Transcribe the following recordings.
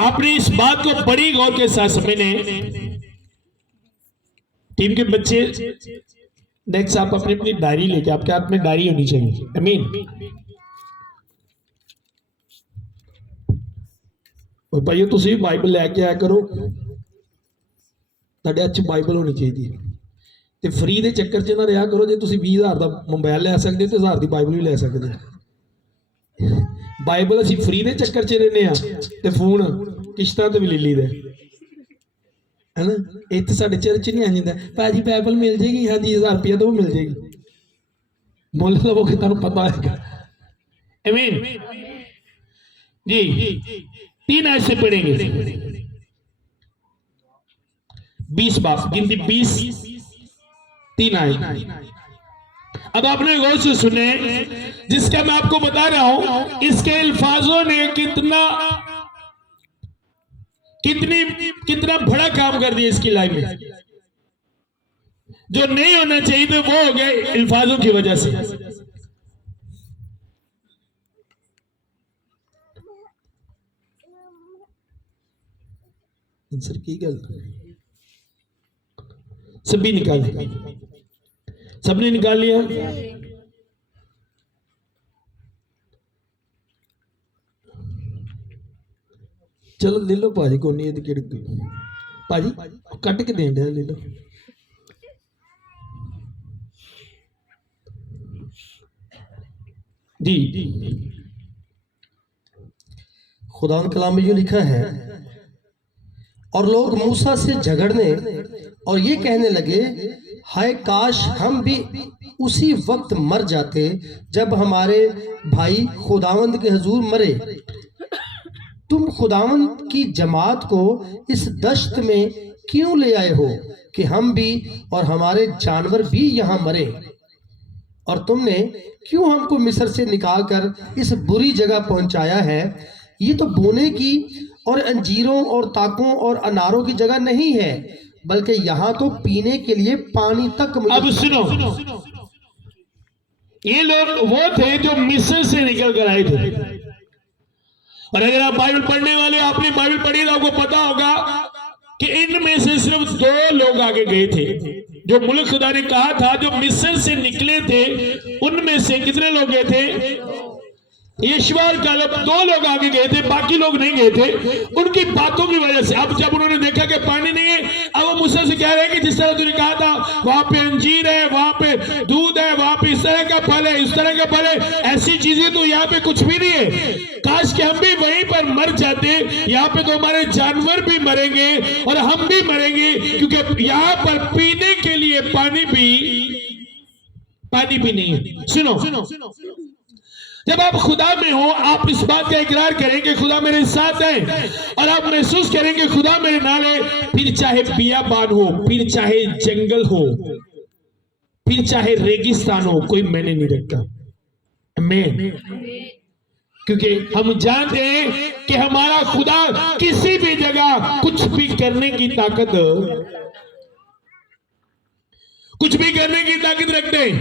आपने इस बात को बड़ी गौर के साथ समझने। टीम के बच्चे नेक्स्ट आप अपनी अपनी डायरी लेके, आपके हाथ में डायरी होनी चाहिए। अमीन। और भाइयों तुसी भी बाइबल लैके आया करो, ਤੁਹਾਡੇ ਹੱਥ 'ਚ ਬਾਈਬਲ ਹੋਣੀ ਚਾਹੀਦੀ ਹੈ। ਤੇ ਫ੍ਰੀ ਦੇ ਚੱਕਰ 'ਚ ਨਾ ਰਿਹਾ ਕਰੋ। ਜੇ ਤੁਸੀਂ 20,000 ਦਾ ਮੋਬਾਈਲ ਲੈ ਸਕਦੇ ਹੋ ਤੇ 1000 ਦੀ ਬਾਈਬਲ ਵੀ ਲੈ ਸਕਦੇ ਹੋ। ਬਾਈਬਲ ਅਸੀਂ ਫ੍ਰੀ ਦੇ ਚੱਕਰ 'ਚ ਰਹਿੰਦੇ ਆ ਤੇ ਫੋਨ ਕਿਸ਼ਤਾਂ ਤੇ ਵੀ ਲੈ ਲਈਦਾ है ना। इतने साढ़े चर्च नहीं आ जाता भाजी बाइबल मिल जाएगी, हाँ जी 1000 रुपया तो वो मिल जाएगी, मुल लवोगे तुम पता है। आमीन जी। 3 ऐसे पढ़ेंगे, 20 बाप गिनती 20, 3 आए। अब आपने गौर से सुने, जिसका मैं आपको बता रहा हूं इसके अल्फाजों ने कितना बड़ा काम कर दिया इसकी लाइफ में। जो नहीं होना चाहिए तो वो हो गए अल्फाजों की वजह से। आंसर की गल सभी निकाल, सबने निकाल लिया। चलो ले लो भाजी, को नहीं कि भाजी कट के दें ले लो। जी खुदा कलाम में जो लिखा है, और लोग मूसा से झगड़ने और ये कहने लगे, हाय काश हम भी उसी वक्त मर जाते जब हमारे भाई खुदावंद के हुजूर मरे। तुम खुदावंद की जमात को इस दश्त में क्यों ले आए हो कि हम भी और हमारे जानवर भी यहाँ मरे? और तुमने क्यों हमको मिस्र से निकालकर इस बुरी जगह पहुंचाया है? ये तो बोने की और अंजीरों और ताकों और अनारों की जगह नहीं है, बल्कि यहाँ तो पीने के लिए पानी तक। अब सुनो, ये लोग वो थे जो मिस्र से निकल कर आए थे। और अगर आप बाइबल पढ़ने वाले, आपने बाइबल पढ़ी तो आपको पता होगा कि इनमें से सिर्फ 2 लोग आगे गए थे। जो मुल्क खुदा ने कहा था जो मिस्र से निकले थे, उनमें से कितने लोग गए थे? यशवा और कालेब 2 लोग आगे गए थे, बाकी लोग नहीं गए थे उनकी बातों की वजह से। अब जब उन्होंने देखा कि पानी नहीं है, अब वो मूसा से कह रहे हैं कि जिस तरह तूने कहा था वहां पे अंजीर है, वहां पे दूध है, वहां पे इस तरह का फल है, इस तरह का फल है, ऐसी चीजें तो यहाँ पे कुछ भी नहीं है। काश कि हम भी वहीं पर मर जाते। यहाँ पे तो हमारे जानवर भी मरेंगे और हम भी मरेंगे, क्योंकि यहाँ पर पीने के लिए पानी भी नहीं है। सुनो, जब आप खुदा में हो, आप इस बात का इकरार करें कि खुदा मेरे साथ है, और आप महसूस करें कि खुदा मेरे नाल है, फिर चाहे बियाबान हो, फिर चाहे जंगल हो, फिर चाहे रेगिस्तान हो, कोई मैंने नहीं रखता। आमीन। क्योंकि हम जानते हैं कि हमारा खुदा किसी भी जगह कुछ भी करने की ताकत रखते हैं।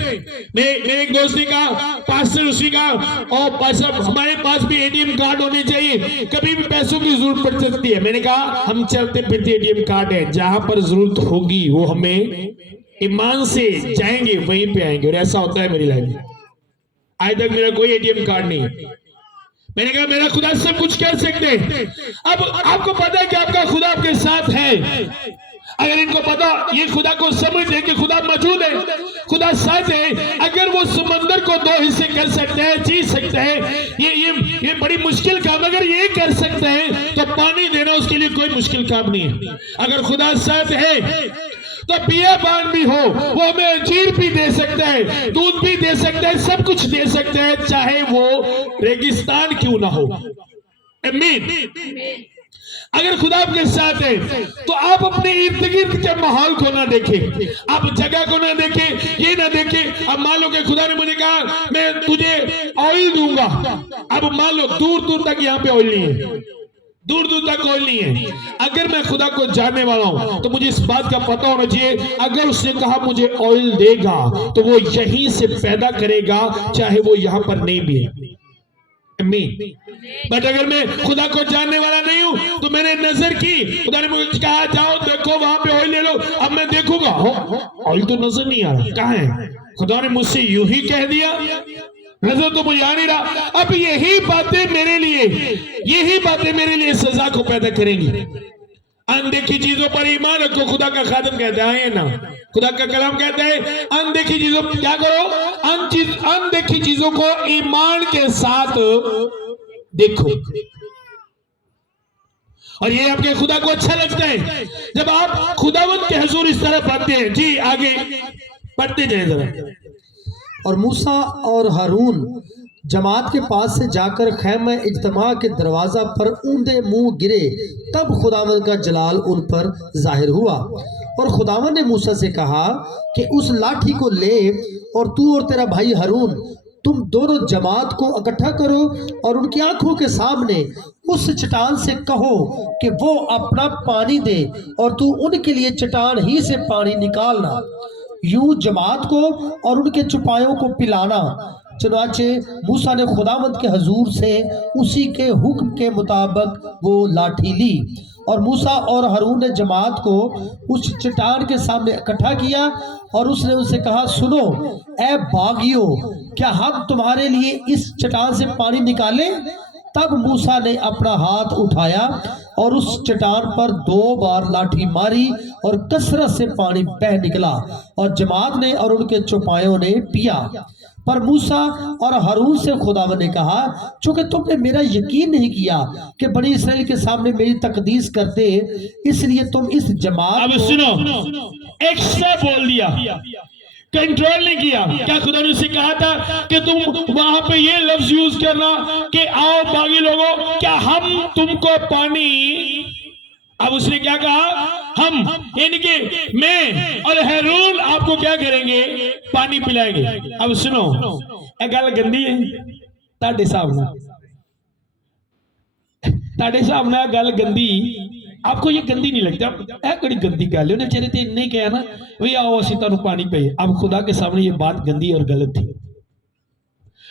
मेरे एक दोस्त ने कहा, पास्टर उसने कहा, और पास्टर हमारे पास भी एटीएम कार्ड होने चाहिए, कभी भी पैसों की जरूरत पड़ सकती है। मैंने कहा हम चलते फिरते एटीएम कार्ड है, जहां पर जरूरत होगी वो हमें ईमान से जाएंगे, वहीं पे आएंगे। और ऐसा होता है मेरी लाइफ में। आज तक मेरा कोई एटीएम कार्ड नहीं। मैंने कहा मेरा खुदा सब कुछ कर सकते हैं। अब आपको पता है कि आपका खुदा आपके साथ है। अगर इनको पता, ये खुदा को समझ है कि खुदा मौजूद है, खुदा साथ है, अगर वो समंदर को 2 हिस्से कर सकते हैं, जी सकते हैं, ये बड़ी मुश्किल काम अगर ये कर सकते हैं, तो पानी देना उसके लिए कोई मुश्किल काम नहीं है। अगर खुदा साथ है तो बियाबान भी हो, वो हमें अंजीर भी दे सकता है, दूध भी दे सकता है, सब कुछ दे सकता है, चाहे वो रेगिस्तान क्यों ना हो। आमीन। अगर खुदा आपके साथ है तो आप अपने इर्द गिर्द के माहौल को ना देखें, आप जगह को ना देखें, ये ना देखें। अब मान लो कि खुदा ने मुझे कहा मैं तुझे ऑयल दूंगा। अब मान लो दूर दूर तक यहाँ पे ऑयल नहीं है, दूर दूर तक ऑयल नहीं है। अगर मैं खुदा को जानने वाला हूं तो मुझे इस बात का पता होना चाहिए, अगर उसने कहा मुझे ऑयल देगा तो वो यहीं से पैदा करेगा, चाहे वो यहां पर नहीं भी है। बट अगर मैं खुदा को जानने वाला नहीं हूं तो मैंने नजर की, खुदा ने मुझे कहा जाओ देखो वहां पे ऑयल ले लो, अब मैं देखूंगा ऑयल तो नजर नहीं आ रहा, कहां है? खुदा ने मुझसे यूं ही कह दिया, नजर तो मुझे आ नहीं रहा। अब यही बातें मेरे लिए सजा को पैदा करेंगी। अनदेखी चीजों पर ईमान रखो, खुदा का खादिम कहता है ना, खुदा का कलाम कहता है अनदेखी चीजों क्या करो, अनदेखी चीजों को ईमान के साथ देखो। और ये आपके खुदा को अच्छा लगता है जब आप खुदावंत के हुजूर इस तरह पढ़ते हैं। जी आगे पढ़ते जाए जरा। और मूसा और हारून जमात के पास से जाकर खैमा इज्तिमा के दरवाजा पर ऊंधे मुंह गिरे, तब खुदावंद का जलाल उन पर जाहिर हुआ। और खुदावंद ने मूसा से कहा कि उस लाठी को ले और तू और तेरा भाई हारून तुम दोनों जमात को इकट्ठा करो और उनकी आंखों के सामने उस चट्टान से कहो कि वो अपना पानी दे, और तू उनके लिए चट्टान ही से पानी निकालना, यूं जमात को और उनके चुपायों को पिलाना। चुनाचे मूसा ने खुदावंद के हजूर से उसी के हुक्म के मुताबिक वो लाठी ली, और मूसा और हारून ने जमात को उस चट्टान के सामने इकट्ठा किया, और उसने उनसे कहा सुनो ए बागियों, क्या हम तुम्हारे लिए इस चट्टान से पानी निकालें? तब मूसा ने अपना हाथ उठाया और उस चट्टान पर 2 बार लाठी मारी और कसरत से पानी बह निकला, और जमात ने और उनके चौपायों ने पिया। पर मूसा और हारून से खुदावंद ने कहा, चूंकि तुमने मेरा यकीन नहीं किया कि बनी इसराइल के सामने मेरी तकदीस करते, इसलिए तुम इस जमात अब सुनो, एक्स्ट्रा बोल दिया, कंट्रोल नहीं किया। क्या खुदा ने उसे कहा था कि तुम वहां पे ये लफ्ज यूज करना कि आओ बागी लोगों, क्या हम तुमको पानी, अब उसने क्या कहा, हम यानी कि मैं और हारून आपको क्या करेंगे, पानी पिलाएंगे। अब सुनो, एक गल गंदी है ताड़े साहब ना गल गंदी, आपको ये गंदी नहीं लगता? बड़ी गंदी गल है, उन्हें बेचारे तो इन्ने कहा ना भाई आओ असी तुहानू पानी पिए। अब खुदा के सामने ये बात गंदी और गलत थी,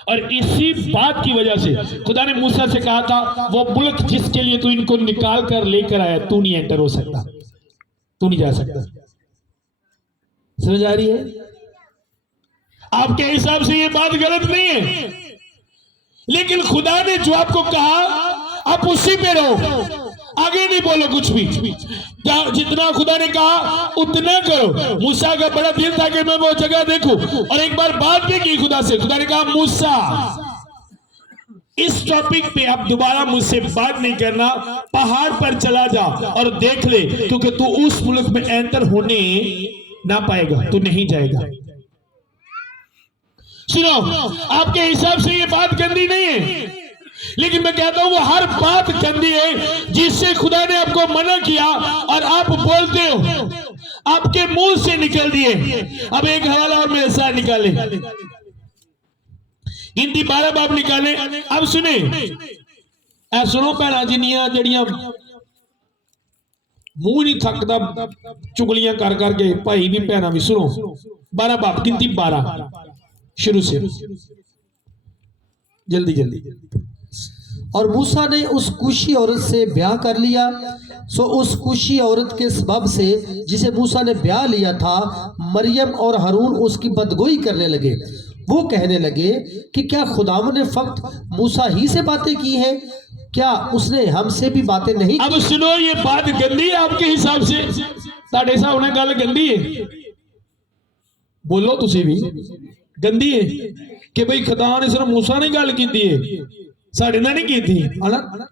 और इसी बात की वजह से खुदा ने मूसा से कहा था वो मुल्क जिसके लिए तू इनको निकाल कर लेकर आया, तू नहीं एंटर हो सकता, तू नहीं जा सकता। समझ आ रही है? आपके हिसाब से ये बात गलत नहीं है, लेकिन खुदा ने जो आपको कहा आप उसी पे रहो, आगे नहीं बोलो कुछ भी। जितना खुदा ने कहा उतना करो। मूसा का बड़ा दिल था कि मैं वो जगह देखूं, और एक बार बात भी की खुदा से। खुदा ने कहा मूसा इस टॉपिक पे आप दोबारा मुझसे बात नहीं करना, पहाड़ पर चला जा और देख ले, क्योंकि तू उस मुल्क में एंटर होने ना पाएगा, तू नहीं जाएगा। सुनो, आपके हिसाब से ये बात गंदी नहीं है, लेकिन मैं कहता हूं वो हर बात गंदी है जिससे खुदा ने आपको मना किया और आप बोलते हो, आपके मुंह से निकल दिए। अब एक हवाला और मेरे साथ निकाले, गिनती 12 बाब निकाले। अब सुने, सुनो भैन जिन्नियां जड़ियां मुंह नहीं थकदा चुगलियां कर करके, भाई भी भैन भी, सुनो 12 बाब, गिनती 12 शुरू से, जल्दी जल्दी। और मूसा ने उस कुशी औरत से ब्याह कर लिया, सो उस कुशी औरत के सबब से जिसे मूसा ने ब्याह लिया था, मरियम और हारून उसकी बदगोई करने लगे। वो कहने लगे कि क्या खुदावंद ने फक्त मूसा ही से बातें की हैं, क्या उसने हमसे भी बातें नहीं की? अब सुनो, ये बात गंदी है आपके हिसाब से, ताड़े साहब ने गल गंदी है, बोलो तुसी भी गंदी है कि भाई खुदा ने सिर्फ मूसा ने गल की है, साढ़े ना नहीं की थी,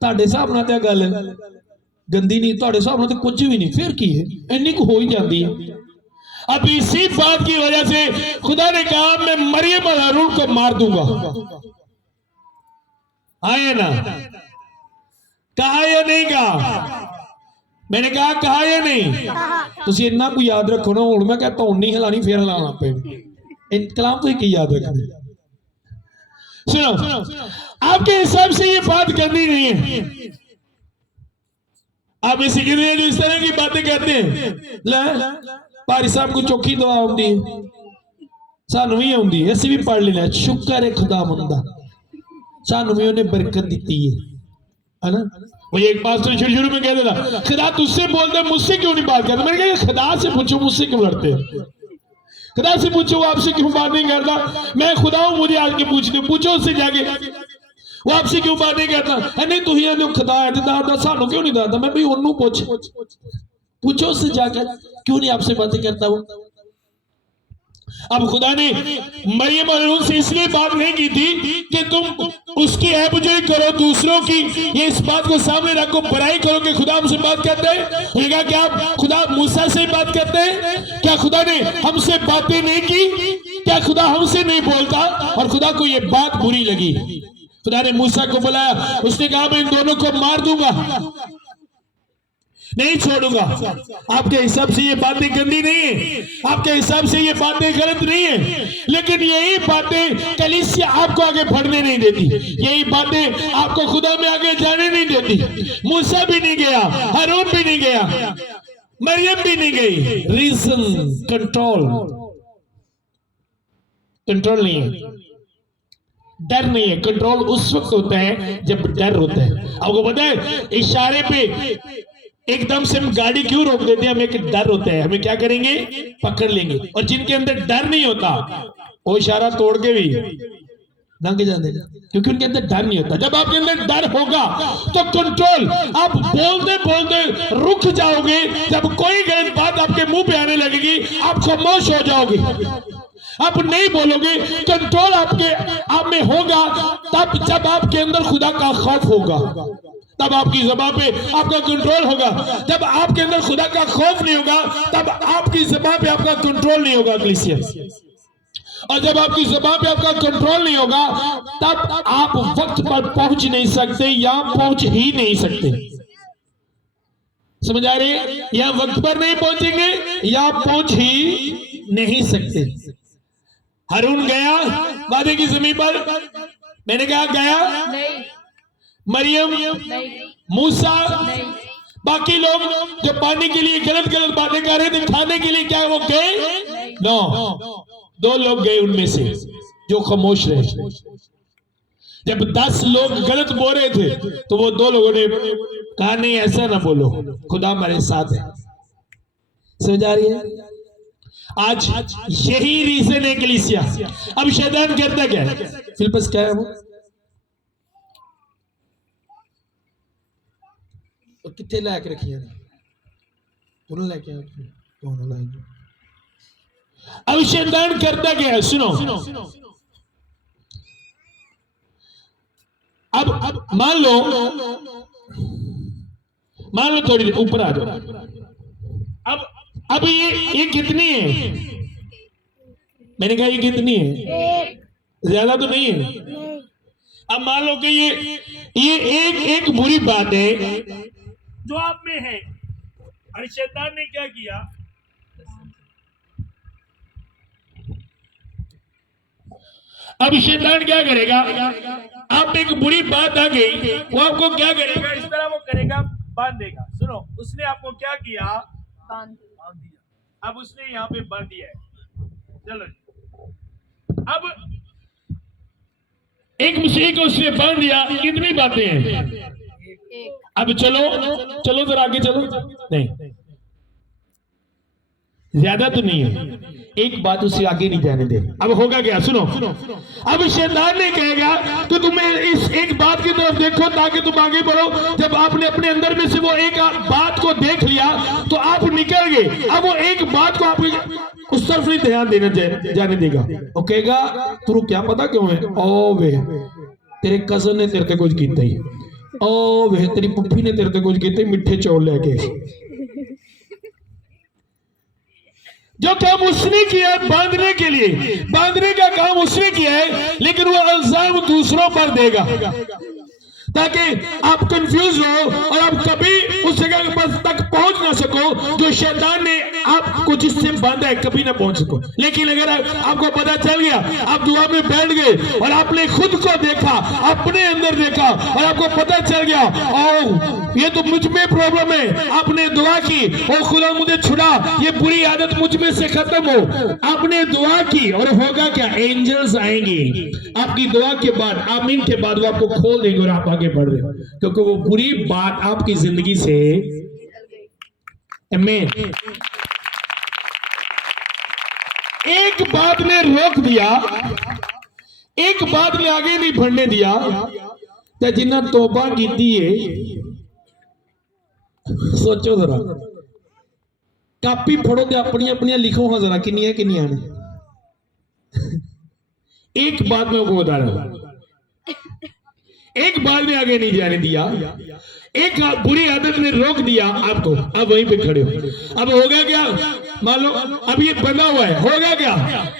ताड़े साहब ना तो गल गंदी नहीं, ताड़े साहब ना तो कुछ भी नहीं, फिर की है, इन्नी को हो ही जाती है। अब इसी बात की वजह से खुदा ने कहा मैं मरियम और हारून को मार दूंगा। आए ना, कहा या नहीं कहा? मैंने कहा या नहीं? तुम इन्ना को याद रखो ना, हूं मैं कहता हूं नहीं हिलानी फिर हिलाना पे कलाम तो ही याद रखना। सुनो, आपके हिसाब से ये बात करनी नहीं है। आप इसी के लिए जो इस तरह की बातें कहते हैं, ले भारी साहब को चौखी दुआ आती है, सानू भी आती है, असं भी पढ़ लेना, शुक्र है खुदा मंदा सानू भी उन्हें बरकत दी है ना। वो एक पास्टर शुरू में कहता था खुदा तुझसे बोलते मुझसे क्यों नहीं बात करता। मैंने कहा खुदा से पूछो मुझसे क्यों लड़ते हैं, खुदा से पूछो वो आपसे क्यों बात नहीं करता। मैं खुदा हूं, मुझे आके पूछो उससे जाके वो आपसे क्यों बात नहीं करता। नहीं तू ही खुदा है दादा सानू क्यों नहीं दादा। मैं भाई उन्होंने पूछो उससे जाकर क्यों नहीं आपसे बातें करता वो। अब खुदा ने मरियम और से इसलिए बात नहीं की थी कि तुम उसकी ऐबजुई करो दूसरों की, ये इस बात को सामने रखो, बुराई करो कि खुदा हमसे बात करते हैं। क्या आप खुदा मूसा से बात करते हैं? क्या खुदा ने हमसे बातें नहीं की? क्या खुदा हमसे नहीं बोलता? और खुदा को ये बात बुरी लगी। खुदा ने मूसा को बुलाया, उसने कहा मैं इन दोनों को मार दूंगा, नहीं छोड़ूंगा। आपके हिसाब से ये बातें गंदी नहीं है, आपके हिसाब से ये बातें गलत नहीं है, लेकिन यही बातें कलीसिया आपको आगे बढ़ने नहीं देती, यही बातें आपको खुदा में आगे जाने नहीं देती। मूसा भी नहीं गया, हारून भी नहीं गया, मरियम भी नहीं गई। रीजन कंट्रोल नहीं है, डर नहीं है। कंट्रोल उस वक्त होता है जब डर होता है। आपको पता है इशारे पे एकदम से हम गाड़ी क्यों रोक देते हैं? हमें एक डर होता है, हमें क्या करेंगे, पकड़ लेंगे। और जिनके अंदर डर नहीं होता वो इशारा तोड़ के भी लंघ जाते, क्योंकि उनके अंदर डर नहीं होता। जब आपके अंदर डर होगा तो कंट्रोल, आप बोलते बोलते रुक जाओगे। जब कोई गलत बात आपके मुंह पे आने लगेगी आप खामोश हो जाओगे, आप नहीं बोलोगे। कंट्रोल आपके आप में होगा तब जब आपके अंदर खुदा का खौफ होगा, तब आपकी ज़बान पे आपका कंट्रोल होगा। जब आपके अंदर खुदा का खौफ नहीं होगा तब आपकी ज़बान पे आपका कंट्रोल नहीं होगा कलीसिया। और जब आपकी ज़बान पे आपका कंट्रोल नहीं होगा तब आप वक्त पर पहुंच नहीं सकते या पहुंच ही नहीं सकते। समझ आ रही है? या वक्त पर नहीं पहुंचेंगे या पहुंच ही नहीं सकते। हारून गया वादे की जमीन पर, मैंने कहा गया नहीं। मरियम नहीं। मूसा नहीं। बाकी लोग जो पानी के लिए गलत गलत बातें कर रहे थे, खाने के लिए क्या वो गए? नो, 2 लोग गए उनमें से जो खामोश रहे। जब 10 लोग गलत बोल रहे थे तो वो 2 लोगों ने कहा नहीं ऐसा ना बोलो, खुदा हमारे साथ है। समझ आ रही है? आज यही रीजन है कलीसिया। अब शैतान करता क्या है? फिलिप्पस क्या है वो कितने लायक रखिए दोनों लेके दोनों लाएंगे। अब शैतान करता क्या है? सुनो, अब मान लो थोड़ी देर ऊपर आ जाओ। अब ये कितनी है? मैंने कहा ये कितनी है? ज्यादा तो नहीं है। अब मान लो कि ये एक बुरी बात है जो आप में है, और शैतान ने क्या किया? अब शैतान क्या करेगा? आप एक बुरी बात आ गई, वो आपको क्या करेगा? इस तरह वो करेगा, बांध देगा। सुनो, उसने आपको क्या किया? बांध दिया। अब उसने यहाँ पे बांध दिया है। चलो, अब एक मसीह को उसने बांध दिया। कितनी बातें हैं? अब चलो जरा आगे चलो। नहीं, ज्यादा तो नहीं है, एक बात उसे आगे नहीं जाने दे। अब होगा क्या? सुनो, अब शैतान ने कहेगा कि तुम्हें इस एक बात की तरफ देखो ताकि तुम आगे बढ़ो। जब आपने अपने अंदर में से वो एक बात को देख लिया तो आप निकल गए। अब वो एक बात को आप उस तरफ नहीं ध्यान देना जाने देगा। वो कहेगा तू क्या पता क्यों है? ओ वे तेरे कजन ने तेरे ते कुछ किया ही, ओ वे तेरी पुप्पी ने तेरे ते कुछ किया, मिठे चौल लेके। जो काम उसने किया है बांधने के लिए, बांधने का काम उसने किया है, लेकिन वो इल्जाम दूसरों पर देगा। ताकि आप कंफ्यूज हो और आप कभी उस जगह तक पहुंच ना सको जो शैतान ने आपको जिससे बांधा है, कभी ना पहुंच सको। लेकिन अगर आपको पता चल गया, आप दुआ में बैठ गए और आपने खुद को देखा, अपने अंदर देखा और आपको पता चल गया ओ ये तो मुझ में प्रॉब्लम है, आपने दुआ की ओ खुदा मुझे छुड़ा, ये बुरी आदत मुझ में से खत्म हो, आपने दुआ की और होगा क्या, एंजल्स आएंगे आपकी दुआ के बाद, आमीन के बाद वो आपको खोल देंगे और आप आगे बढ़ रहे हो, क्योंकि वो बुरी बात आपकी जिंदगी से आमीन। एक बात ने रोक दिया, एक बात ने आगे नहीं बढ़ने दिया, तो जिन्ना तौबा की है, सोचो जरा, कापी फड़ो ते अपनी अपनी लिखो हाँ जरा किनिया किनिया ने। एक बात में आपको बता रहा हूं, एक बात ने आगे नहीं जाने दिया, एक बुरी आदत ने रोक दिया आपको, अब वहीं पे खड़े हो। अब होगा क्या, मान लो अब ये बना हुआ है, होगा क्या,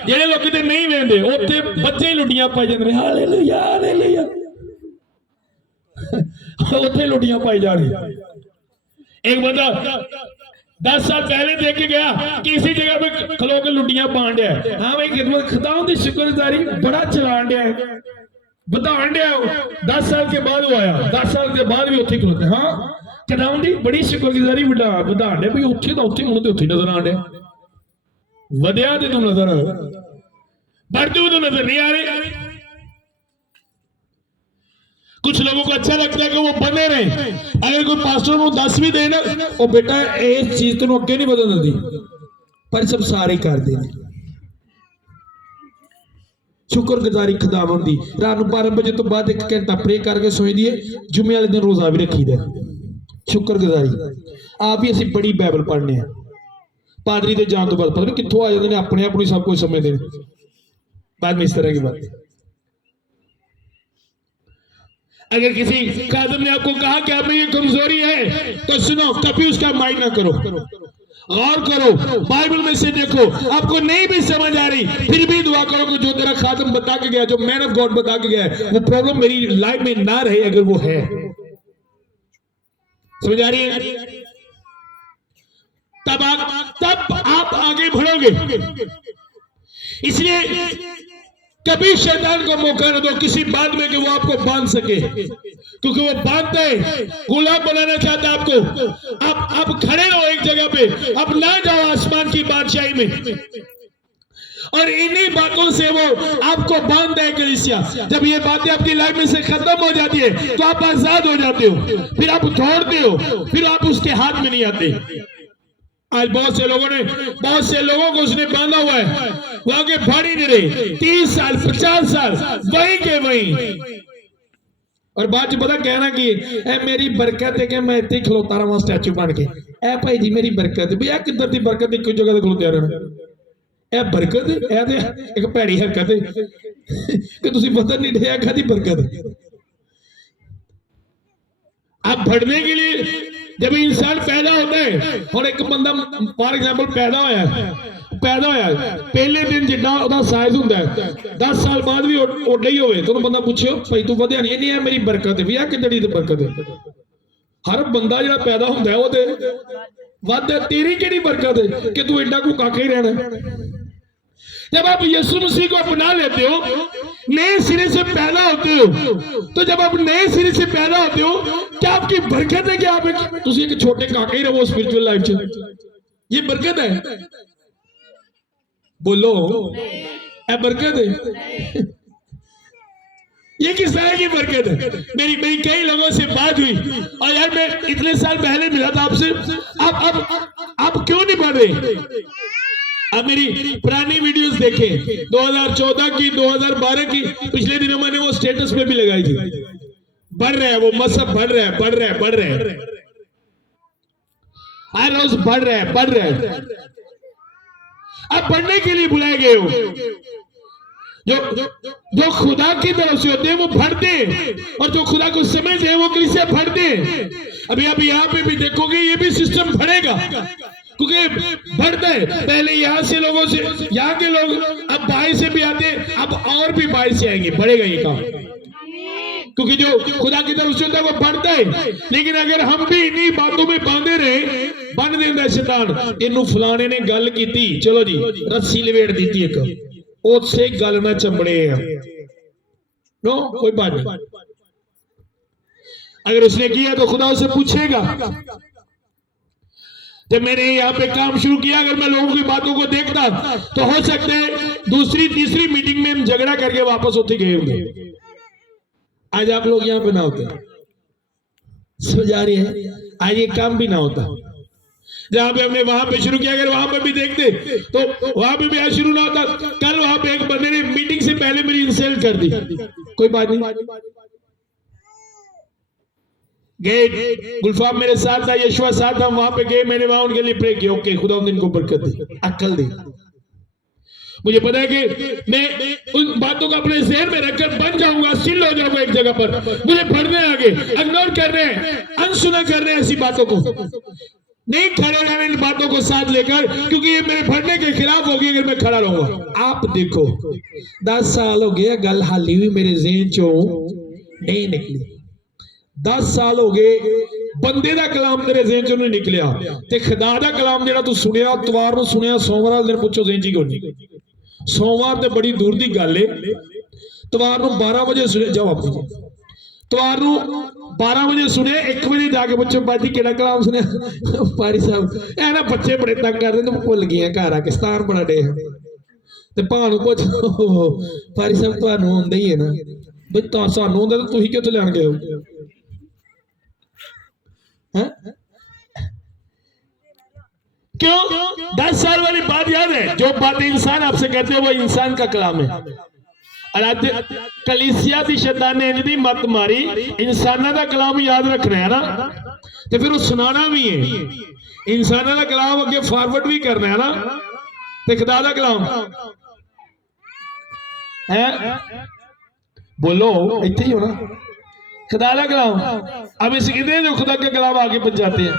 जेडे लोग कितने नहीं वेंदे उत्थे बच्चे ही लुटियां पाई जाते हैं, हालेलुया हालेलुया, उत्थे लुटियां पाई जा रही। एक बंदा 10 साल पहले देख के गया किसी जगह पे खलो के लुटियां पान दिया, हाँ भाई खिदमत खुदाओं की शुक्रगुजारी बड़ा चलान दिया है, बतान दिया। 10 साल के बाद वो आया, 10 साल के बाद भी उत्थे खलोते, हाँ खुदाओं की बड़ी शुक्रगुजारी बतान दिया भाई, उत्थे तो उत्थे मुझे उत्थे नजर आन दिया, वधिया ते तू नजर बढ़ते हुए तो नजर नहीं आ रहे। कुछ लोगों को अच्छा लगता है कि वो बने रहे, अगर कोई पास्टर को 10 भी देना वो बेटा इस चीज तो अगे नहीं बदल दी, पर सब सारे कर देने। शुक्रगुजारी खुदावन दी, रात को 12 बजे तो बाद 1 घंटा प्रे करके सोई दिए, जुम्मे वाले दिन रोजा भी रखी दे। शुक्रगुजारी आप भी असी बड़ी बाइबल पढ़ने हैं, पादरी के जान तो बाद पता नहीं कितों आ जाते हैं, अपने आप सब कुछ समझते हैं, बाद में इस तरह की बात। अगर किसी खादिम ने आपको कहा कि आप में ये कमजोरी है तो सुनो, कभी उसका माइंड ना करो, गौर करो, बाइबल में से देखो, आपको नहीं भी समझ आ रही फिर भी दुआ करो कि जो तेरा खादिम बता के गया, जो मैन ऑफ गॉड बता के गया है, वो प्रॉब्लम मेरी लाइफ में ना रहे, अगर वो है। समझ आ रही है? तब आप आगे बढ़ोगे। इसलिए कभी शैतान को मौका न दो किसी बात में कि वो आपको बांध सके, क्योंकि वो बांधता है, गुलाम बनाना चाहता है आपको। आप खड़े रहो एक जगह पे, अब ना जाओ आसमान की बादशाही में, और इन्हीं बातों से वो आपको बांधता है। कलीसिया, जब ये बातें आपकी लाइफ में से खत्म हो जाती है तो आप आजाद हो जाते हो, फिर आप दौड़ते हो, फिर आप उसके हाथ में नहीं आते। आज बहुत से लोगों को उसने बांधा हुआ है, वो आगे बढ़ ही नहीं रहे, 30 साल 50 साल वही के वही, और बाद च पता कहना कि ए मेरी बरकत है कि मैं इतने खलोता रहा स्टैचू बन के, ए भाई जी मेरी बरकत है, भैया किधर की बरकत, एक जगह खलोते रहना, ए बरकत है एक भैड़ी हरकत है कि तुम पता नहीं दिया कादी बरकत। आप बढ़ने के लिए जब इंसान पैदा होता है, और एक बंदा फॉर एग्जाम्पल पैदा होया पहले दिन जितना साइज होता है, 10 साल बाद भी ओडा ही होवे, तो बंदा पूछो भाई तू वधिया नहीं है, मेरी बरकत है, भैया कितनी बरकत है। हर बंदा जो पैदा होता है वो वध है, तेरी केड़ी बरकत है कि तू एडा को काका ही रहना। जब आप यीशु मसीह को अपना लेते हो, नए सिरे से पैदा होते हो, तो जब आप नए सिरे से पैदा होते हो, क्या आपकी बरकत है कि आप एक छोटे काके ही रहो स्पिरिचुअल लाइफ च, ये बरकत है? बोलो, ए बरकत है? ये किस तरह की बरकत है? मेरी कई लोगों से बात हुई, और यार मैं इतने साल पहले मिला था आपसे, आप क्यों नहीं पढ़ रहे? आप मेरी पुरानी वीडियोस देखें, 2014 की, 2012 की, पिछले दिनों मैंने वो स्टेटस पे भी लगाई थी। बढ़ रहा है वो मसब, बढ़ रहा है, हर रोज बढ़ रहा है। आप बढ़ने के लिए बुलाए गए हो। जो खुदा की तरफ से होते हैं वो बढ़ते हैं, और जो खुदा को समझते हैं वो कलीसिया बढ़ते हैं। अभी आप यहाँ पे भी देखोगे, ये भी सिस्टम बढ़ेगा, क्योंकि बढ़ता है। पहले यहाँ से लोगों से, यहाँ के लोग अब बाहर से भी आते हैं, अब और भी बाहर से आएंगे, बढ़ेगा ये काम। क्योंकि जो खुदा की तरफ से होता है वो बढ़ता है। लेकिन अगर हम भी इन्हीं बातों में बांधे रहे, बन देता शैतान, इनू फलाने ने गल की, चलो जी रस्सी लवेट दी एक, उससे गल ना चंबड़े नो, कोई बात नहीं। अगर उसने किया तो खुदा उसे पूछेगा। जब मैंने यहाँ पे काम शुरू किया, अगर मैं लोगों की बातों को देखता तो हो सकता है दूसरी तीसरी मीटिंग में हम झगड़ा करके वापस होते गए होंगे। आज आप लोग यहाँ पे ना होते, समझ आ रही है, आज ये काम भी ना होता। जहां पे हमने वहां पे शुरू किया, अगर वहां पे भी देखते तो वहां पे भी आज शुरू ना होता। कल वहां पे एक बंदे ने मीटिंग से पहले मेरी इंसल्ट कर दी, कोई बात नहीं, गए, गुलफाम मेरे साथ था, यशवा साथ था, वहां पे गए, मैंने वहां उनके लिए प्रे किया, ओके खुदा उनको बरकत दे, अक्ल दे। मुझे पता है कि मैं उन बातों को अपने जहन में रखकर बन जाऊंगा, स्टिल हो जाऊंगा एक जगह पर। मुझे पढ़ने आगे इग्नोर कर रहे हैं, अनसुना कर रहे हैं ऐसी बातों को, नहीं खड़े रहना इन बातों को साथ लेकर, क्योंकि ये मेरे पढ़ने के खिलाफ होगी अगर मैं खड़ा रहूंगा। आप देखो 10 साल हो गए, गल हाली भी मेरे जहन चो नहीं निकली। 10 साल हो गए, बंदे दा कलाम तेरे जहन चो नहीं निकलिया, ते खुदा दा कलाम जेड़ा तू सुनिया, तवार नूं सुनिया, सोमवार वाले दिन पुछो जहन च कोई नहीं। सोमवार ते बड़ी दूर दी गल है, तवार नूं 12 बजे सुने, जाओ आप तवार नूं 12 बजे सुने, 1 बजे जाके पुछो बाजी केड़ा कलाम सुने, पारी साहब ऐ ना बच्चे बड़े तंग कर रहे, तुम भुल गए घर आके, स्तार बड़ा डे ते भानू पुछ, पारी साहब तुहानू आउंदा ही है ना, बई तो सानू आउंदा ते तुसीं कित्थों लैण गए हो? क्यों? 10 साल वाली बात याद है, जो बात इंसान आपसे कहते हो वो इंसान का कलाम है। और कलीसिया की शैतान ने इंज दी मत मारी, इंसाना का कलाम याद रखना है ना, तो फिर वो सुनाना भी है, इंसाना का कलाम अगे फॉरवर्ड भी करना है ना, तो खुदा का कलाम है, बोलो इतने ही हो ना, खुदा का कलाम। अब इसे कहते हैं जो खुदा का कलाम आगे पहुंचाते हैं,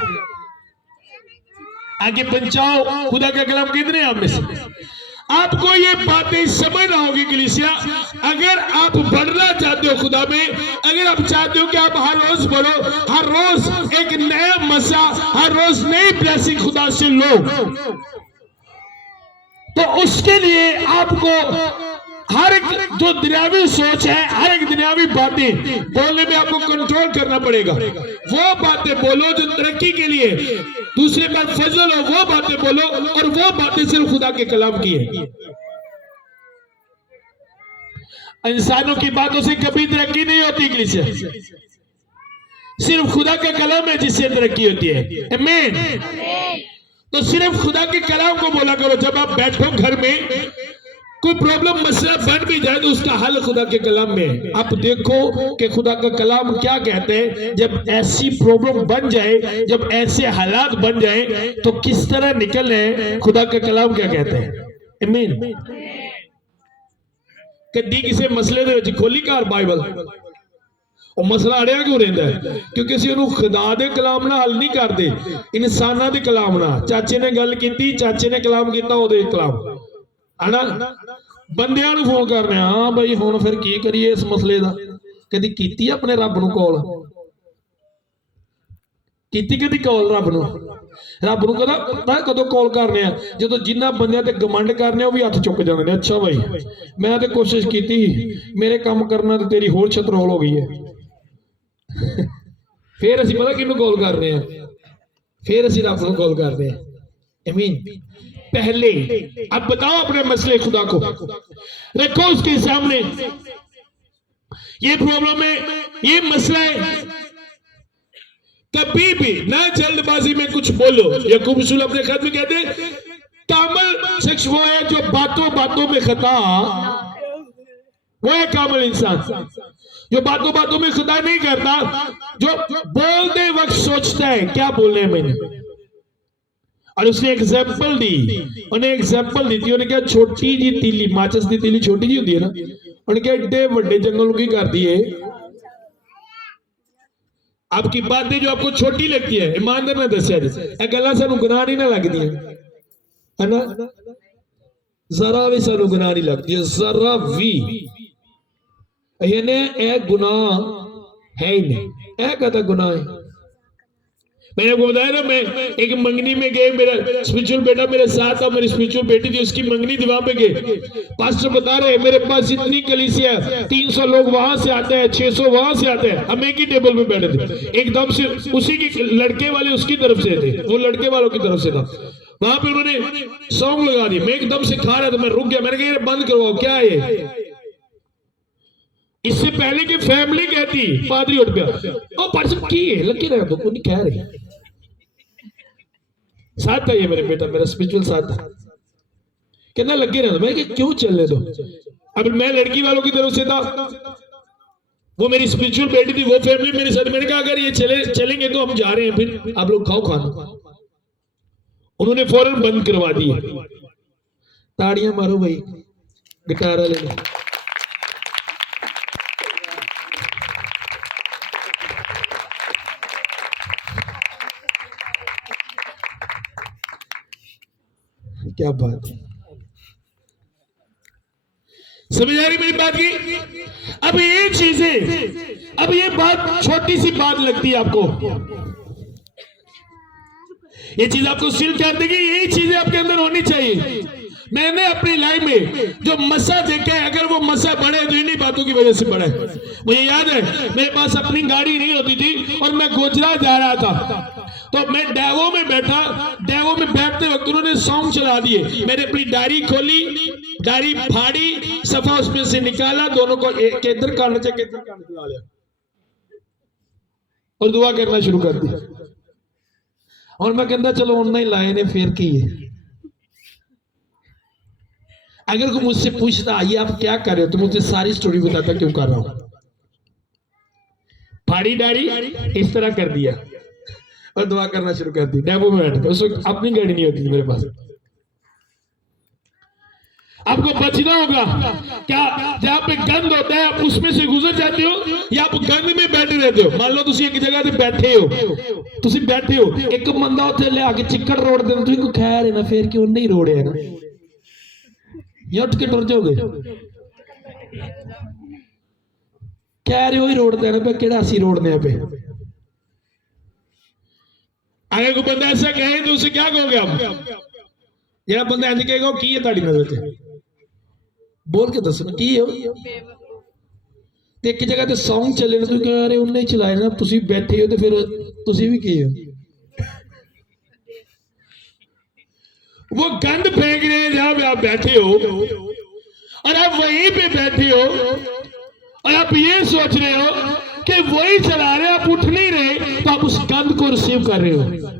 आगे पहुंचाओ खुदा का कलाम कितने आप में से। आपको ये बातें समझना होगी कलीसिया, अगर आप बढ़ना चाहते हो खुदा में, अगर आप चाहते हो कि आप हर रोज बोलो, हर रोज एक नया मसा, हर रोज नई ब्लेसिंग खुदा से लो, तो उसके लिए आपको हर एक जो दुनियावी सोच है, हर एक दुनियावी बातें बोलने में आपको कंट्रोल करना पड़ेगा। वो बातें बोलो जो तरक्की के लिए दूसरे पर फजल हो, वो बातें बोलो, और वो बातें सिर्फ खुदा के कलाम की है। इंसानों की बातों से कभी तरक्की नहीं होती कलीसिया, सिर्फ खुदा का कलाम है जिससे तरक्की होती है। आमीन। तो सिर्फ खुदा के कलाम को बोला करो। जब आप बैठो घर में, कोई प्रॉब्लम मसला बन भी जाए तो उसका हल खुदा के कलाम में है। आप देखो कि खुदा का कलाम क्या कहते हैं, जब ऐसी प्रॉब्लम बन जाए, जब ऐसे हालात बन जाए तो किस तरह निकलना है, खुदा का कलाम क्या कहते हैं। आमीन। कदी किसी मसले दे विच खोली घर बाइबल, और मसला अड़िया क्यों रहिंदा है, क्योंकि असीं उहनूं खुदा दे कलाम नाल हल नहीं करते, इंसानां दे कलाम नाल। चाचे ने गल कीती, चाचे ने कलाम कीता, ओहदे कलाम है ना, बंदियां नूं फोन करने, हाँ बई हुण फिर की करिए इस मसले दा। कदी कीती अपने रब नूं कॉल, कीती कदी कॉल रब नूं? रब नूं कदा कदों कॉल करने आ, जदों जिन्हां बंदियां ते घमंड करने भी हथ चुक जांदे ने। अच्छा भाई मैं ते कोशिश कीती, मेरे काम करना ते तेरी होर छतरोल हो गई है। फिर असीं पता किहनूं कॉल करने आ, फिर असीं रब नूं कॉल करदे आ। आमीन। पहले अब बताओ अपने मसले खुदा को रखो उसके सामने, ये प्रॉब्लम है, ये मसला है। कभी भी ना जल्दबाजी में कुछ बोलो। याकूब रसूल अपने खत में कहते हैं, कामल शख्स वो है जो बातों बातों में खता, वो है कामल इंसान जो बातों बातों में खुदा नहीं करता, जो बोलते वक्त सोचता है क्या बोलने है मैंने। और उसने एग्जाम्पल दी, उन्हें एग्जाम्पल दी थी, उन्हें कहा छोटी जी तीली, माचिस की तीली छोटी जी होती है ना, उन्हें कहा एडे बड़े जंगल की कर दी है। आपकी बातें जो आपको छोटी लगती है, ईमानदार ने दसिया जी गल्लां सानू गुनाह नहीं ना लगदी है ना, जरा भी सानू गुनाह नहीं लगती है, जरा भी। यानी ए गुनाह है ही नहीं, ऐ कहता गुनाह है। मैंने आपको बताया ना, मैं एक मंगनी में गए, मेरा स्पिरिचुअल बेटा मेरे साथ था, मेरी स्पिरिचुअल बेटी थी, उसकी मंगनी थी, वहां पे गए। पास्टर बता रहे मेरे पास इतनी कलीसिया है, 300 लोग वहां से आते हैं, 600 वहां से आते हैं, हम एक ही टेबल पे बैठे थे। एकदम से उसी की लड़के वाले उसकी तरफ से थे, वो लड़के वालों की तरफ से था। वहां पर मैंने सॉन्ग लगा दी, मैं एकदम से खा रहा था, मैं रुक गया, मैंने कहा ये बंद करवाओ, क्या है। इससे पहले कि फैमिली कहती, पादरी उठ गया, ओ पास्टर की लगी रहा तो नहीं कह रहे, साथ था ये मेरे बेटा, मेरा स्पिरिचुअल साथ था, कहना लगे रहे, मैं क्यों चलने दो। अब मैं लड़की वालों की तरफ से था, वो मेरी स्पिरिचुअल बेटी थी, वो फैमिली मेरे साथ। मैंने कहा अगर ये चलेंगे तो हम जा रहे हैं, फिर आप लोग खाओ खाना। उन्होंने फौरन बंद करवा दी। ताड़ियां मारो भाई, गिटार ले लो। क्या बात है, समझ आ रही मेरी बात की। अब ये चीजें, अब ये बात छोटी सी बात लगती है आपको, ये चीज आपको फील कर देगी, यही चीजें आपके अंदर होनी चाहिए। मैंने अपनी लाइफ में जो मसा देखा है, अगर वो मसा बढ़े तो इन्हीं बातों की वजह से बढ़े। मुझे याद है मेरे पास अपनी गाड़ी नहीं होती थी और मैं गुजरात जा रहा था, तो मैं डेवो में बैठा, डेवो में बैठते वक्त उन्होंने सॉन्ग चला दिए। मैंने अपनी डायरी खोली, डायरी फाड़ी, सफा उसमें से निकाला, दोनों को केंद्र काटना चाहिए, केंद्र काटना चला लिया और दुआ करना शुरू कर दी। और मैं कहता चलो ऑनलाइन लाए ने फिर की है। अगर कोई मुझसे पूछता ये आप क्या कर रहे हो, तो मुझे सारी स्टोरी बताता क्यों कर रहा हूं। फाड़ी डायरी इस तरह कर दिया और दुआ करना शुरू कर दी। डेपो में बैठ, उस वक्त अपनी गाड़ी नहीं होती थी मेरे पास। आपको बचना होगा क्या, जहां पे गंद होता है आप उसमें से गुजर जाते हो या आप गंद में बैठे रहते हो। मान लो तुम एक जगह पे बैठे हो, एक बंदा उत्थे ले आके चिक्कड़ रोड़ देना, तुम को खैर है ना, फिर क्यों नहीं रोड़े है ना, या उठ के टुर जाओगे। कह रहे हो ही रोड देना पे, केड़ा सी रोड ने पे। अगर कोई बंदा ऐसा कहे तो उसे क्या कहोगे आप। जरा बंदा ऐसे कहेगा की है ताड़ी नजर से, बोल के दसना की है। एक जगह ते सॉन्ग चले ना, तुम कह रहे उन्हें चलाए ना, तुम बैठे हो तो फिर तुम भी की हो। वो गंद फेंक रहे हैं जहां पे आप बैठे हो, और आप वहीं पे बैठे हो और आप ये सोच रहे हो कि वही चला रहे, आप उठ नहीं रहे, तो आप उस गंद को रिसीव कर रहे हो।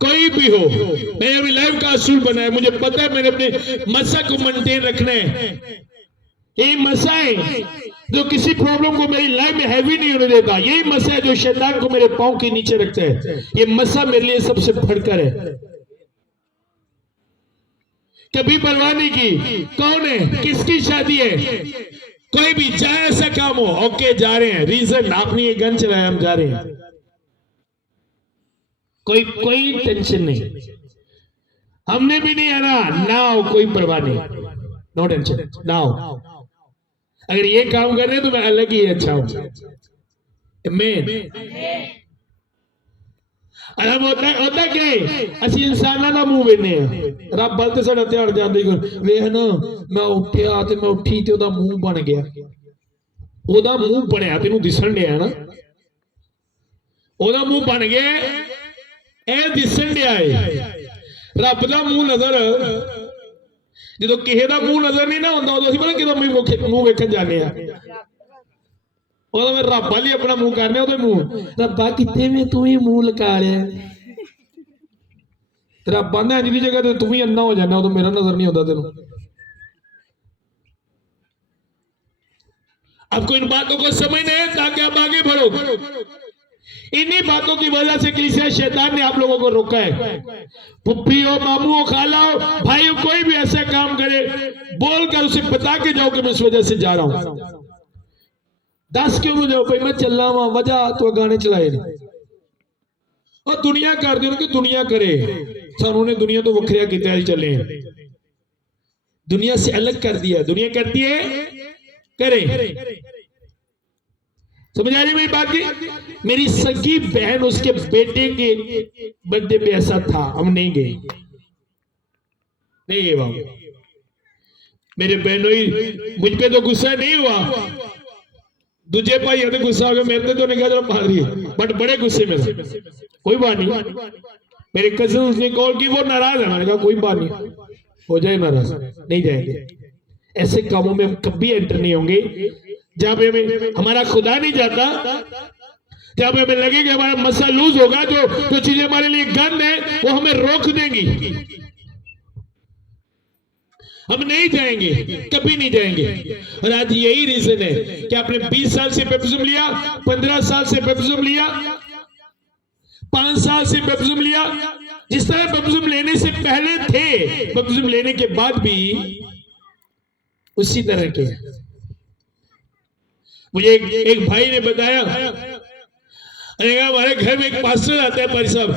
कोई भी हो, मैंने अभी लाइफ का असूल बनाया, मुझे पता है मैंने अपने मसा को मेंटेन रखना है। यही मसा है जो किसी प्रॉब्लम को मेरी लाइफ में हैवी नहीं होने देता। यही मसा है जो शैतान को मेरे पांव के नीचे रखता है। ये मसा मेरे लिए सबसे बढ़कर है। कभी परवाह नहीं की कौन है, किसकी शादी है, कोई भी चाहे ऐसा काम हो, ओके जा रहे हैं। रीजन आपने ये गन चलाया, हम जा रहे हैं। कोई टेंशन नहीं, हमने भी नहीं आना नाउ, कोई परवाह नहीं, नो टेंशन नाउ। अगर ये काम कर रहे हैं तो मैं अलग ही अच्छा हूं। होता क्या असि इंसाना का मुंह वेने रब बल तो साडा ध्यान जांदे वेख ना, मैं उठिया ते मैं उठी ते ओदा मुंह बन गया, ओदा मुंह बनया तेनू दिसन दिया ना, ओदा मुंह बन गया, ए दिसन दिया है। रब दा मुंह नजर जो किसी का मुंह नजर नहीं ना होंदा, उदों असीं पता किदों मुंह वेखण जाने आ, उदों मैं रब वाली अपना मुंह करने, उहदे मुंह रब्बा कित्थे में तू ही मुंह लगा लिया। रब आंदा इंज दी जगह ते तू भी अन्ना हो जाना, उदों मेरा नजर नहीं होंदा तेनू। आपको इन बातों को समझना है ताकि आप आगे बढ़ो। इन्हीं बातों की वजह से कलीसिया शैतान ने आप लोगों को रोका है। पुप्पी हो, मामू हो, खाला हो, भाई हो, कोई भी ऐसा काम करे बोलकर उसे बता के जाओ कि मैं इस वजह से जा रहा हूं। 10 क्यों में जाओ भाई मैं चलना वा, वजह तो गाने चलाए नहीं। और दुनिया कर दे कि दुनिया करे, सानू ने दुनिया तो वखरिया किया चले, दुनिया से अलग कर दिया। दुनिया करती है करें। समझ आ रही मेरी बात की? मेरी सगी बहन उसके बेटे के बर्थडे पे ऐसा था, हम नहीं गए, नहीं गए बाबू। मेरे बहनों मुझ पे तो गुस्सा नहीं हुआ, दूजे भाई तो गुस्सा हो गया, मेरे तो नहीं कहा मार रही, बट बड़े गुस्से में था। कोई बात नहीं, मेरे कजिन उसने कॉल की, वो नाराज है, मैंने कहा कोई बात नहीं, हो जाए नाराज, नहीं जाएंगे। ऐसे कामों में हम कभी एंटर नहीं होंगे जहां पे हमें हमारा खुदा नहीं जाता, जहां पे हमें लगेगा हमारा मसला लूज होगा, जो चीजें हमारे लिए गंद है वो हमें रोक देंगी, हम नहीं जाएंगे, कभी नहीं जाएंगे। और आज यही रीजन है कि आपने 20 साल से बैप्टिज्म लिया, 15 साल से बैप्टिज्म लिया, 5 साल से बैप्टिज्म लिया, जिस तरह बैप्टिज्म लेने से पहले थे, बैप्टिज्म लेने के बाद भी उसी तरह के। मुझे एक भाई ने बताया, अरे हमारे घर में एक पास्टर आता है भाई साहब,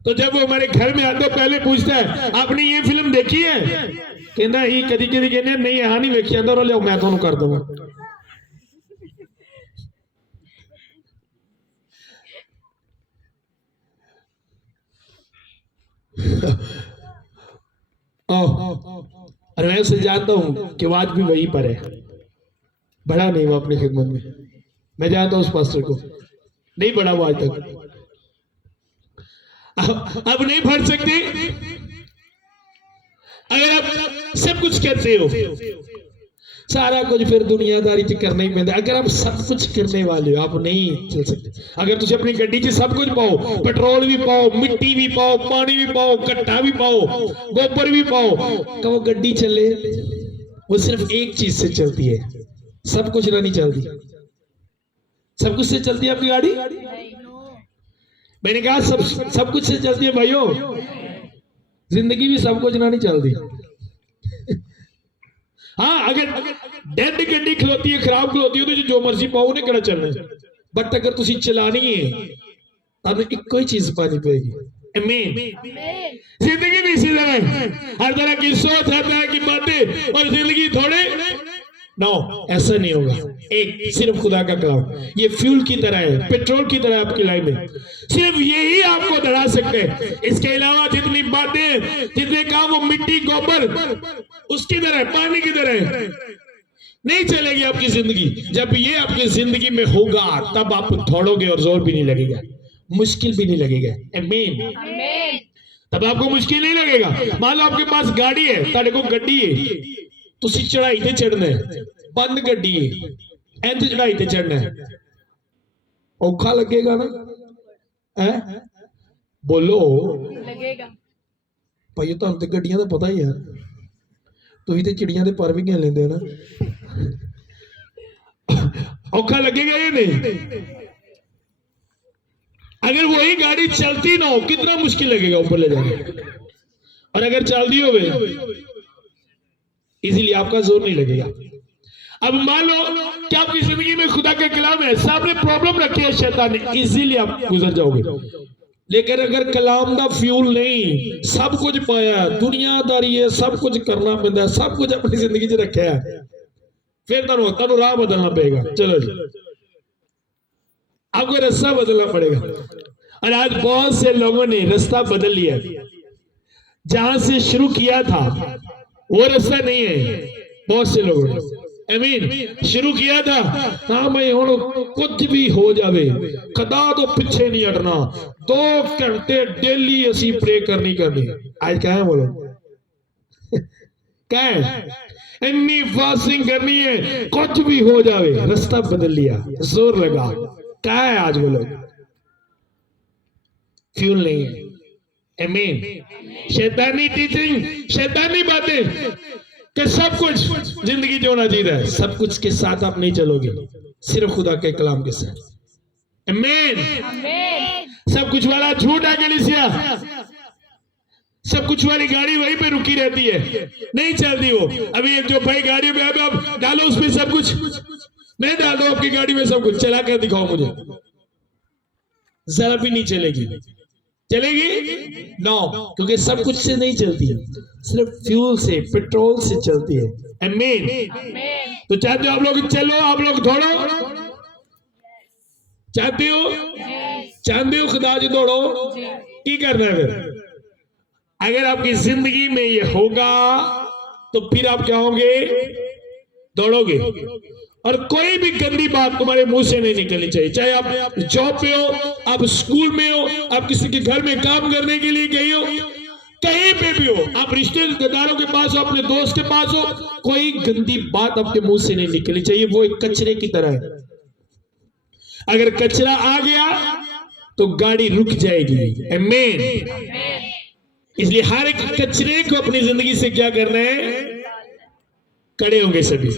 तो जब वो हमारे घर में आता है पहले पूछता है आपने ये फिल्म देखी है, कहना ही कदी कदी कहने नहीं यहाँ नहीं देखी, अंदर ले मैं ਤੁਹਾਨੂੰ कर दूंगा। और मैं उसे जानता हूं कि बात भी वहीं पर है, बड़ा नहीं वो अपनी खिदमत में, मैं जानता हूं उस पास्टर को, नहीं बढ़ा वो आज तक। अब नहीं भर सकते अगर आप सब कुछ करते हो, सारा कुछ फिर दुनियादारी च करना ही पैंदा। अगर आप सब कुछ करने वाले हो आप नहीं चल सकते। अगर तुम अपनी गड्डी च सब कुछ पाओ, पेट्रोल भी पाओ, मिट्टी भी पाओ, पानी भी पाओ, कट्टा भी पाओ, गोबर भी पाओ, तो वो गड्डी चले, वो सिर्फ एक चीज से चलती है, सब कुछ ना नहीं चलती। सब कुछ से चलती है आपकी गाड़ी? मैंने कहा सब कुछ से चलती है भाइयों, जिंदगी भी सब कुछ ना नहीं चलती। हाँ, अगर डेड गड्डी खलोती है, खराब खलोती है, तो जो मर्जी पाओ उन्हें कड़ा चलना है, बट अगर तुसी चलानी है तब एक कोई चीज पानी पड़ेगी। आमीन। जिंदगी भी इसी तरह है, हर तरह की सोच, हर तरह की बातें, और जिंदगी थोड़े नो, ऐसा नहीं होगा। एक सिर्फ खुदा का कलाम, ये फ्यूल की तरह है, पेट्रोल की तरह आपकी लाइफ में, सिर्फ यही आपको बढ़ा सकते हैं। इसके अलावा जितनी बातें, जितने काम, वो मिट्टी, गोबर, उसकी तरह, पानी की तरह नहीं चलेगी आपकी जिंदगी। जब ये आपकी जिंदगी में होगा तब आप दौड़ोगे और जोर भी नहीं लगेगा, मुश्किल भी नहीं लगेगा। आमीन। तब आपको मुश्किल नहीं लगेगा। मान लो आपके पास गाड़ी है, तारे को गड्डी है, तुसी चढ़ाई ते चढ़ना है, बंद गड्डी है, इंज चढ़ाई ते चढ़ना है, औखा लगेगा ना? है बोलो लगेगा भाई, तुहानू ते गड्डियां दा पता ही है, तुसीं ते चिड़ियां दे पर भी कह लेंदे हो ना। औखा लगेगा या नहीं? अगर वही गाड़ी चलती ना हो, कितना मुश्किल लगेगा ऊपर ले जाने, और अगर चलती हो इसीलिए आपका जोर नहीं लगेगा। अब मान लो कि आपकी जिंदगी में खुदा का कलाम है, सामने प्रॉब्लम रखी है शैतान ने, इजीली आप गुजर जाओगे। लेकिन अगर कलाम का फ्यूल नहीं, सब कुछ पाया, दुनियादारी है, सब कुछ करना पैंदा, सब कुछ अपनी जिंदगी च रखा है, फिर तुहानू राह बदलना पड़ेगा। चलो जी, आपको रास्ता बदलना पड़ेगा। और आज बहुत से लोगों ने रास्ता बदल लिया, जहां से शुरू किया था वो रास्ता नहीं है। बहुत से लोगों ने आमीन शुरू किया था, हाँ मैं हूं कुछ भी हो जावे, कदा तो पीछे नहीं हटना, 2 घंटे डेली असी प्रे करनी। आज क्या है बोलो, क्या है? इतनी फास्टिंग करनी है, कुछ भी हो जावे, रास्ता बदल लिया, जोर लगा। क्या है आज बोलो? फ्यूल नहीं है। आमीन। शैतानी टीचिंग, शैतानी बातें कि सब कुछ जिंदगी जो होना चाहिए, सब कुछ के साथ आप नहीं चलोगे, सिर्फ खुदा के कलाम के साथ। आमीन। सब कुछ वाला झूठ है कलीसिया, सब कुछ वाली गाड़ी वहीं पे रुकी रहती है, नहीं चलती वो। अभी जो भाई गाड़ी में आप डालो उसमें सब कुछ, मैं डाल दो आपकी गाड़ी में सब कुछ, चला कर दिखाओ मुझे, जरा भी नहीं चलेगी। चलेगी? नो, क्योंकि सब कुछ से नहीं चलती है, सिर्फ फ्यूल से, पेट्रोल से चलती है। आमीन। तो चाहते हो आप लोग चलो, आप लोग दौड़ो, चाहते हो खुदा जी दौड़ो, की करना है फिर? अगर आपकी जिंदगी में ये होगा तो फिर आप क्या होंगे? दौड़ोगे। और कोई भी गंदी बात तुम्हारे मुंह से नहीं निकलनी चाहिए, चाहे आप जॉब पे हो, आप स्कूल में हो, आप किसी के घर में काम करने के लिए गए हो, कहीं पे भी हो, आप रिश्तेदारों के पास हो, अपने दोस्त के पास हो, कोई गंदी बात आपके मुंह से नहीं निकलनी चाहिए। वो एक कचरे की तरह है, अगर कचरा आ गया तो गाड़ी रुक जाएगी। आमीन। इसलिए हर एक कचरे को अपनी जिंदगी से क्या करना है? कड़े होंगे सभी।